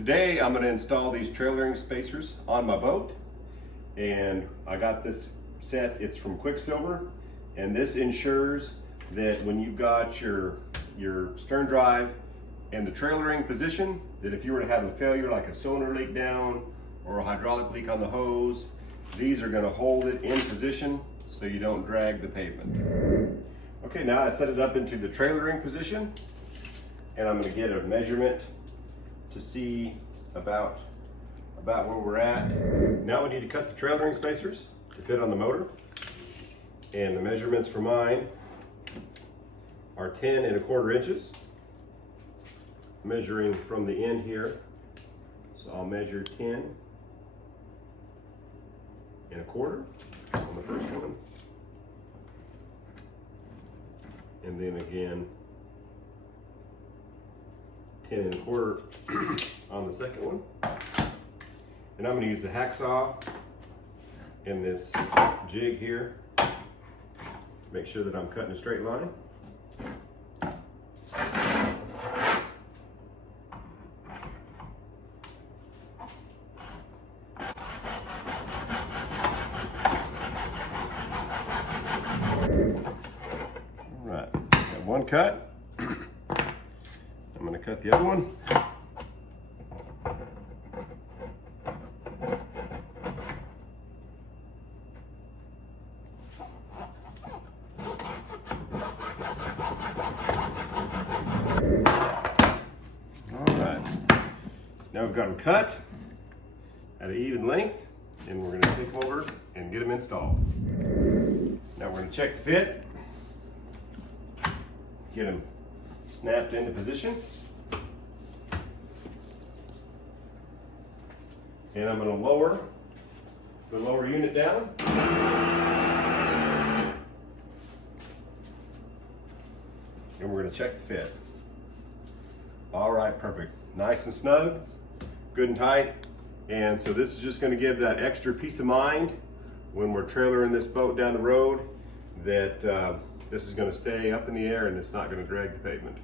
Today I'm going to install these trailering spacers on my boat, and I got this set. It's from Quicksilver, and this ensures that when you've got your stern drive and the trailering position, that if you were to have a failure like a cylinder leak down or a hydraulic leak on the hose, these are going to hold it in position so you don't drag the pavement. Okay, now I set it up into the trailering position, and I'm going to get a measurement to see about where we're at. Now we need to cut the trailering spacers to fit on the motor, and the measurements for mine are 10 1/4 inches, measuring from the end here. So I'll measure 10 1/4 on the first one, and then again 10 1/4 on the second one. And I'm going to use the hacksaw and this jig here to make sure that I'm cutting a straight line. All right, got one cut. I'm going to cut the other one. All right, now we've got them cut at an even length, and we're going to take over and get them installed. Now we're going to check the fit, get them snapped into position, and I'm going to lower the lower unit down, and we're going to check the fit. All right, perfect, nice and snug, good and tight. And so this is just going to give that extra peace of mind when we're trailering this boat down the road, that this is going to stay up in the air and it's not going to drag the pavement.